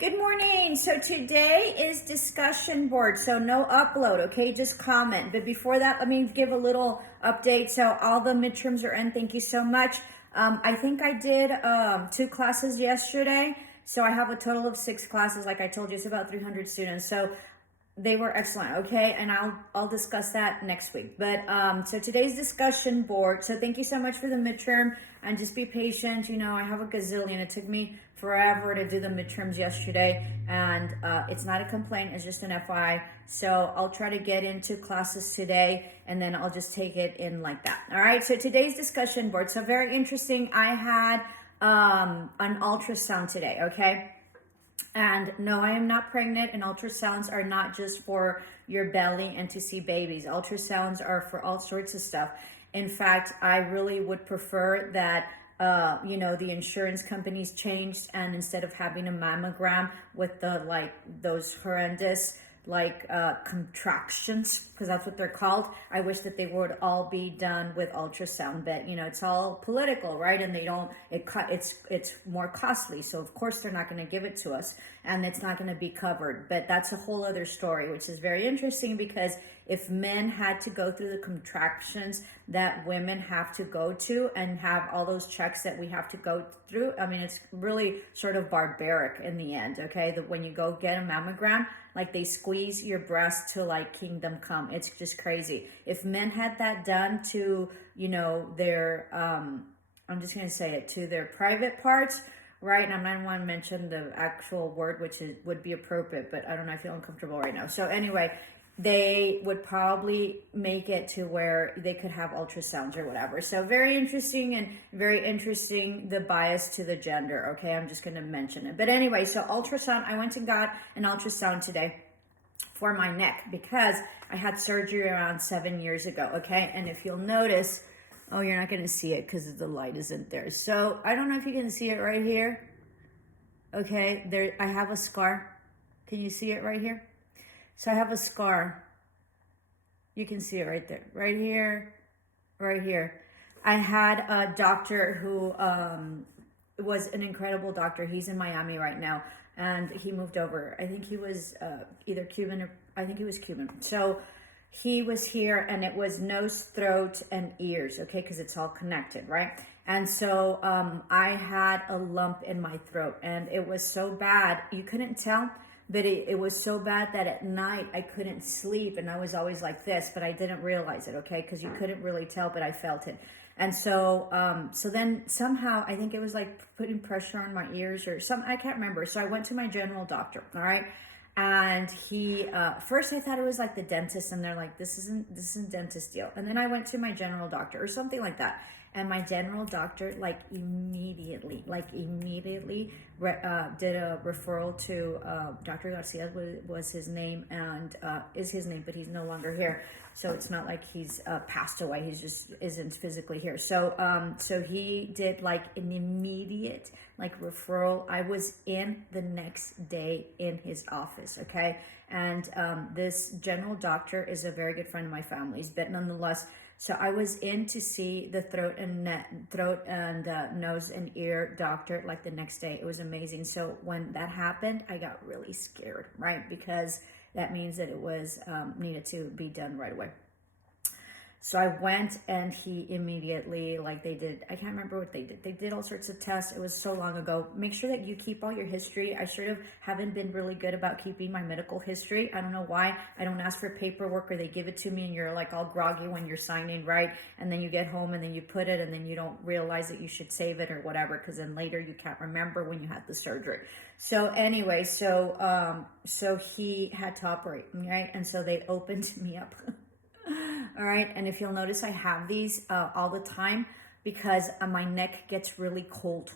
Good morning. So today is discussion board. So no upload, okay? Just comment. But before that, let me give a little update. So all the midterms are in. Thank you so much. I think I did 2 classes yesterday. So I have a total of 6 classes. Like I told you, it's about 300 students. So they were excellent, okay? And I'll discuss that next week. But so today's discussion board. So thank you so much for the midterm, and just be patient. You know, I have a gazillion. It took me forever to do the midterms yesterday, and it's not a complaint. It's just an FYI. So I'll try to get into classes today, and then I'll just take it in like that. All right. So today's discussion board. So very interesting. I had an ultrasound today. Okay. And no, I am not pregnant, and ultrasounds are not just for your belly and to see babies. Ultrasounds are for all sorts of stuff. In fact, I really would prefer that, the insurance companies changed, and instead of having a mammogram with those horrendous contractions, because that's what they're called, I wish that they would all be done with ultrasound. But it's all political, right? And it's more costly, so of course they're not going to give it to us, and it's not going to be covered. But that's a whole other story, which is very interesting, because if men had to go through the contractions that women have to go to and have all those checks that we have to go through, I mean, it's really sort of barbaric in the end, okay? That when you go get a mammogram, like they squeeze your breast to like kingdom come. It's just crazy. If men had that done to, their, I'm just going to say it, to their private parts, right? And I don't want to mention the actual word, which would be appropriate, but I don't know, I feel uncomfortable right now. So anyway, they would probably make it to where they could have ultrasounds or whatever. So very interesting, and very interesting, the bias to the gender. Okay, I'm just going to mention it. But anyway, so ultrasound, I went and got an ultrasound today for my neck, because I had surgery around 7 years ago. Okay, and if you'll notice, oh, you're not going to see it because the light isn't there. So I don't know if you can see it right here. Okay, there, I have a scar. Can you see it right here? So I have a scar. You can see it right there, right here, right here. I had a doctor who was an incredible doctor. He's in Miami right now, and he moved over. I think he was either Cuban, or I think he was Cuban. So he was here, and it was nose, throat, and ears, okay, because it's all connected, right? And so I had a lump in my throat, and it was so bad. You couldn't tell. But it was so bad that at night I couldn't sleep, and I was always like this, but I didn't realize it, okay? Because you couldn't really tell, but I felt it. And so then somehow, I think it was like putting pressure on my ears or something, I can't remember. So I went to my general doctor, all right? And he, first I thought it was like the dentist, and they're like, this isn't dentist deal. And then I went to my general doctor or something like that. And my general doctor, immediately did a referral to Dr. Garcia, was his name, and is his name, but he's no longer here. So it's not like he's passed away. He's just isn't physically here. So so he did an immediate referral. I was in the next day in his office, okay? And this general doctor is a very good friend of my family's, but nonetheless. So I was in to see the throat and nose and ear doctor the next day. It was amazing. So when that happened, I got really scared, right? Because that means that it was needed to be done right away. So I went, and he immediately, they did, I can't remember what they did. They did all sorts of tests. It was so long ago. Make sure that you keep all your history. I sort of haven't been really good about keeping my medical history. I don't know why. I don't ask for paperwork, or they give it to me, and you're all groggy when you're signing, right? And then you get home, and then you put it, and then you don't realize that you should save it or whatever, because then later you can't remember when you had the surgery. So anyway, so he had to operate, right? And so they opened me up. All right, and if you'll notice, I have these all the time, because my neck gets really cold.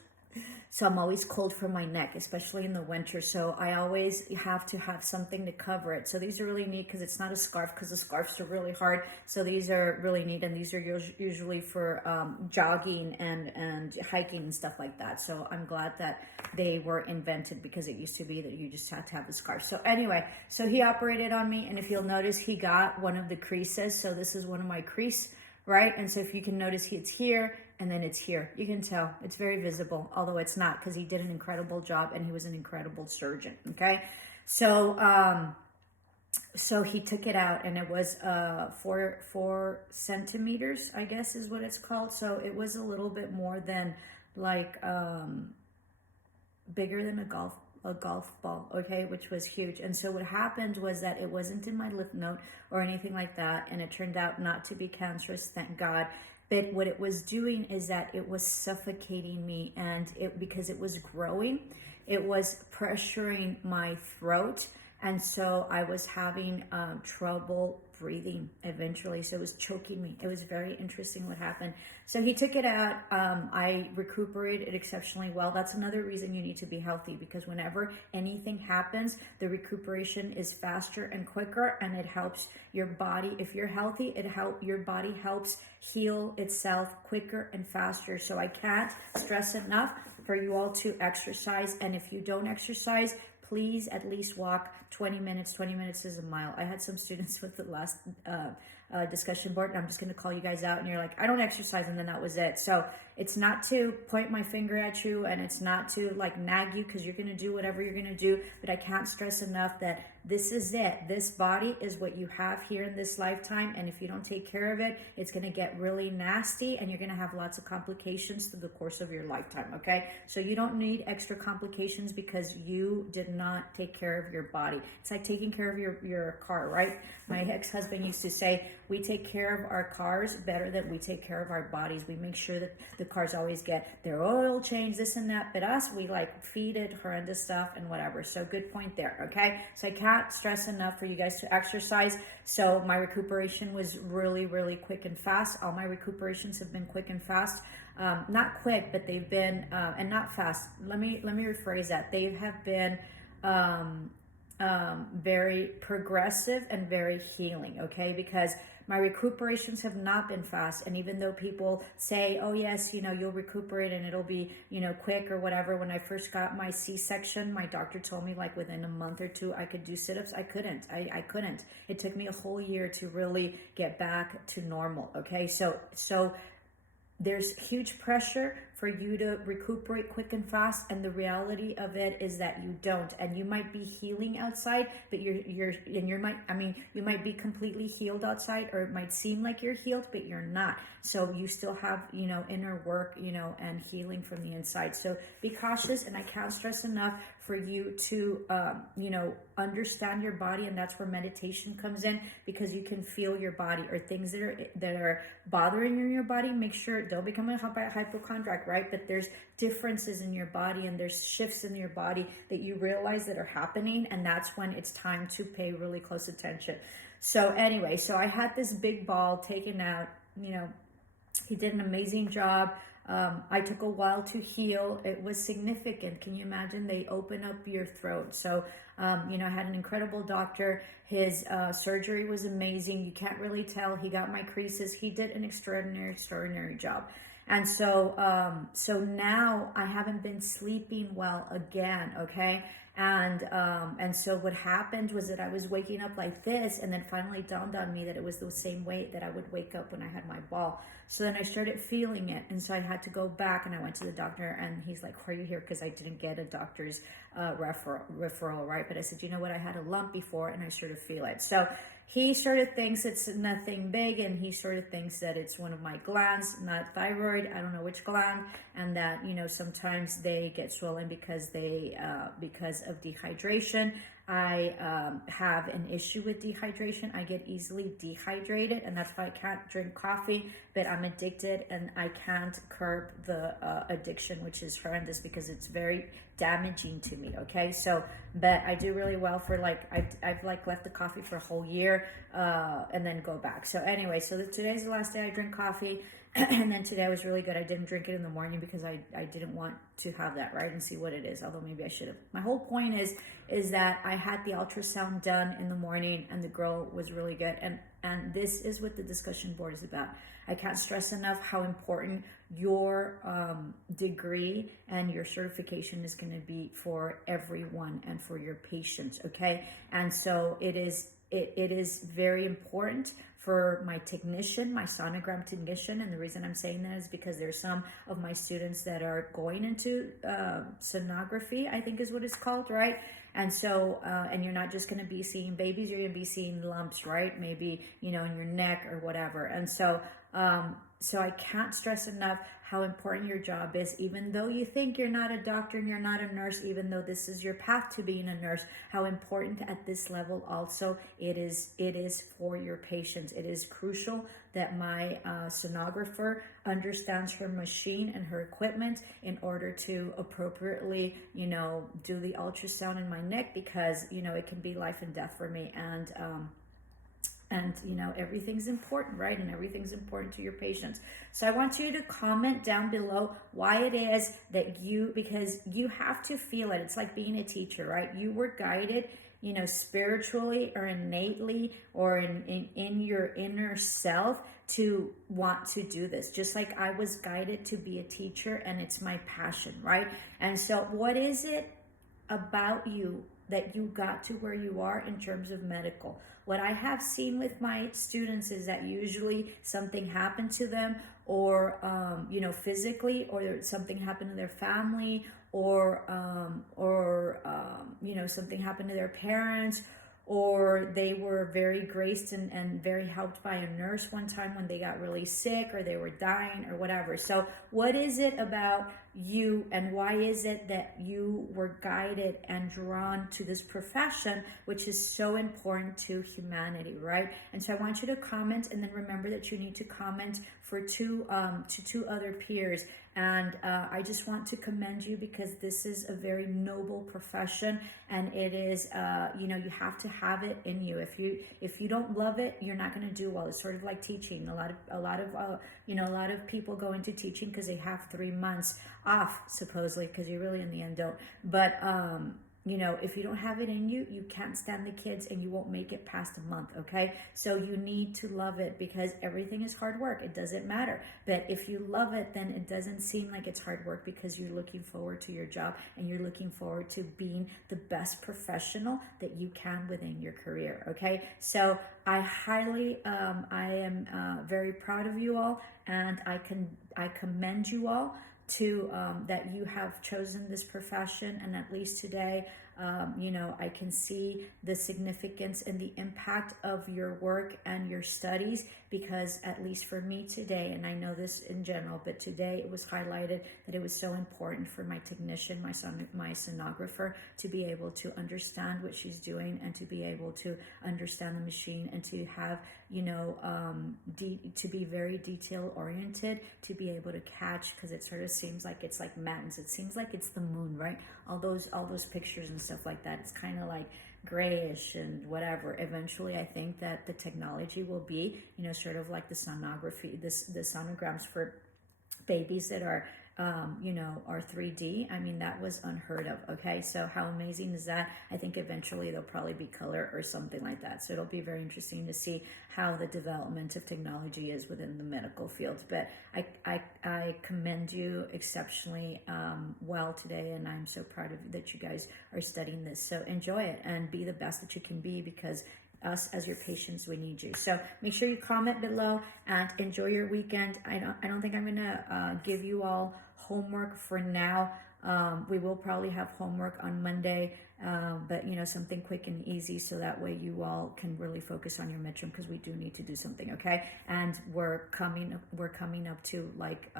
So I'm always cold from my neck, especially in the winter. So I always have to have something to cover it. So these are really neat, because it's not a scarf, because the scarves are really hard. So these are really neat, and these are usually for jogging and hiking and stuff like that. So I'm glad that they were invented, because it used to be that you just had to have the scarf. So anyway, so he operated on me, and if you'll notice, he got one of the creases. So this is one of my crease, right? And so if you can notice, it's here, and then it's here. You can tell it's very visible, although it's not, because he did an incredible job and he was an incredible surgeon. Okay, so so he took it out, and it was 4 centimeters, I guess is what it's called. So it was a little bit more than like bigger than a golf ball, okay, which was huge. And so what happened was that it wasn't in my lymph node or anything like that, and it turned out not to be cancerous, thank God. But what it was doing is that it was suffocating me, and because it was growing, it was pressuring my throat, and so I was having trouble breathing eventually. So it was choking me. It was very interesting what happened. So he took it out. I recuperated exceptionally well. That's another reason you need to be healthy, because whenever anything happens, the recuperation is faster and quicker, and it helps your body. If you're healthy, your body helps heal itself quicker and faster. So I can't stress enough for you all to exercise. And if you don't exercise, please at least walk 20 minutes. 20 minutes is a mile. I had some students with the last discussion board, and I'm just going to call you guys out, and you're like, I don't exercise, and then that was it. So it's not to point my finger at you, and it's not to like nag you, because you're going to do whatever you're going to do. But I can't stress enough that this is it. This body is what you have here in this lifetime, and if you don't take care of it, it's going to get really nasty, and you're going to have lots of complications through the course of your lifetime, okay? So you don't need extra complications because you did not take care of your body. It's like taking care of your car, right? My ex-husband used to say, we take care of our cars better than we take care of our bodies. We make sure that the cars always get their oil changed, this and that, but us, we like feed it horrendous stuff and whatever. So good point there, okay? So I can't stress enough for you guys to exercise. So my recuperation was really, really quick and fast. All my recuperations have been quick and fast. Not quick, but they've been, and not fast. Let me rephrase that. They have been very progressive and very healing, okay? Because my recuperations have not been fast. And even though people say, oh yes, you'll recuperate and it'll be, quick or whatever. When I first got my C-section, my doctor told me like within a month or two, I could do sit-ups. I couldn't. I couldn't. It took me a whole year to really get back to normal, okay? So there's huge pressure for you to recuperate quick and fast, and the reality of it is that you don't. And you might be healing outside, but you might be completely healed outside, or it might seem like you're healed, but you're not. So you still have inner work and healing from the inside. So be cautious, and I can't stress enough for you to understand your body, and that's where meditation comes in, because you can feel your body, or things that are bothering you in your body. Make sure, don't become a hypochondriac, right? But there's differences in your body, and there's shifts in your body that you realize that are happening, and that's when it's time to pay really close attention. So anyway, so I had this big ball taken out. He did an amazing job. I took a while to heal. It was significant. Can you imagine? They open up your throat. So, I had an incredible doctor. His surgery was amazing. You can't really tell. He got my creases. He did an extraordinary job. And so, so now I haven't been sleeping well again. Okay. And so what happened was that I was waking up like this, and then finally dawned on me that it was the same way that I would wake up when I had my ball. So then I started feeling it, and so I had to go back, and I went to the doctor, and he's like, why are you here? Because I didn't get a doctor's referral, right? But I said, you know what, I had a lump before, and I started to feel it. So he sort of thinks it's nothing big, and he sort of thinks that it's one of my glands, not thyroid, I don't know which gland, and that, sometimes they get swollen because of dehydration. I have an issue with dehydration. I get easily dehydrated, and that's why I can't drink coffee, but I'm addicted, and I can't curb the addiction, which is horrendous because it's very damaging to me, okay? So, but I do really well for I've left the coffee for a whole year and then go back. So anyway, so today's the last day I drink coffee, and then today was really good. I didn't drink it in the morning because I didn't want to have that, right, and see what it is, although maybe I should have. My whole point is that I had the ultrasound done in the morning, and the girl was really good, and this is what the discussion board is about. I can't stress enough how important your degree and your certification is going to be for everyone and for your patients, okay? And so it is very important for my technician, my sonogram technician, and the reason I'm saying that is because there's some of my students that are going into sonography, I think is what it's called, right? And so, and you're not just going to be seeing babies, you're going to be seeing lumps, right? Maybe, in your neck or whatever. And so, so I can't stress enough how important your job is, even though you think you're not a doctor and you're not a nurse, even though this is your path to being a nurse, how important at this level also it is for your patients. It is crucial that my sonographer understands her machine and her equipment in order to appropriately, do the ultrasound in my neck, because, it can be life and death for me. And everything's important, right? And everything's important to your patients. So I want you to comment down below why it is that because you have to feel it. It's like being a teacher, right? You were guided, spiritually or innately or in your inner self to want to do this. Just like I was guided to be a teacher, and it's my passion, right? And so what is it about you that you got to where you are in terms of medical? What I have seen with my students is that usually something happened to them, or physically, or something happened to their family, or something happened to their parents, or they were very graced and very helped by a nurse one time when they got really sick, or they were dying, or whatever. So what is it about you, and why is it that you were guided and drawn to this profession, which is so important to humanity, right? And so I want you to comment, and then remember that you need to comment for two other peers. And I just want to commend you, because this is a very noble profession, and it is, you have to have it in you. If you don't love it, you're not going to do well. It's sort of like teaching. A lot of people go into teaching because they have 3 months off, supposedly, because you really in the end don't. But if you don't have it in you, you can't stand the kids, and you won't make it past a month, okay? So you need to love it, because everything is hard work. It doesn't matter. But if you love it, then it doesn't seem like it's hard work, because you're looking forward to your job, and you're looking forward to being the best professional that you can within your career, okay? So I am very proud of you all, and I commend you all to that you have chosen this profession. And at least today, I can see the significance and the impact of your work and your studies, because at least for me today, and I know this in general, but today it was highlighted that it was so important for my technician, my sonographer, to be able to understand what she's doing, and to be able to understand the machine, and to have, to be very detail oriented, to be able to catch, because it sort of seems like it's like mountains. It seems like it's the moon, right? All those pictures and stuff like that. It's kind of like grayish and whatever. Eventually, I think that the technology will be, sort of like the sonography, the sonograms for babies that are are 3D. I mean, that was unheard of. Okay, so how amazing is that? I think eventually they'll probably be color or something like that. So it'll be very interesting to see how the development of technology is within the medical field. But I commend you exceptionally well today, and I'm so proud of you that you guys are studying this. So enjoy it and be the best that you can be, because us as your patients, we need you. So make sure you comment below and enjoy your weekend. I don't think I'm gonna give you all homework for now. We will probably have homework on Monday, but something quick and easy, so that way you all can really focus on your midterm, because we do need to do something, okay? And we're coming up to like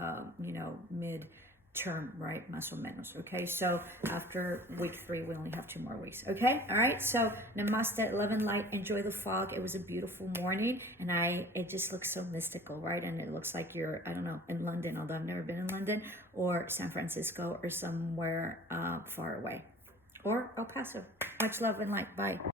midterm, right? Más o menos, okay? So after week 3, we only have 2 more weeks, okay? All right, so namaste, love and light. Enjoy the fog. It was a beautiful morning, and it just looks so mystical, right? And it looks like you're, I don't know, in London, although I've never been in London, or San Francisco, or somewhere far away, or El Paso. Much love and light. Bye.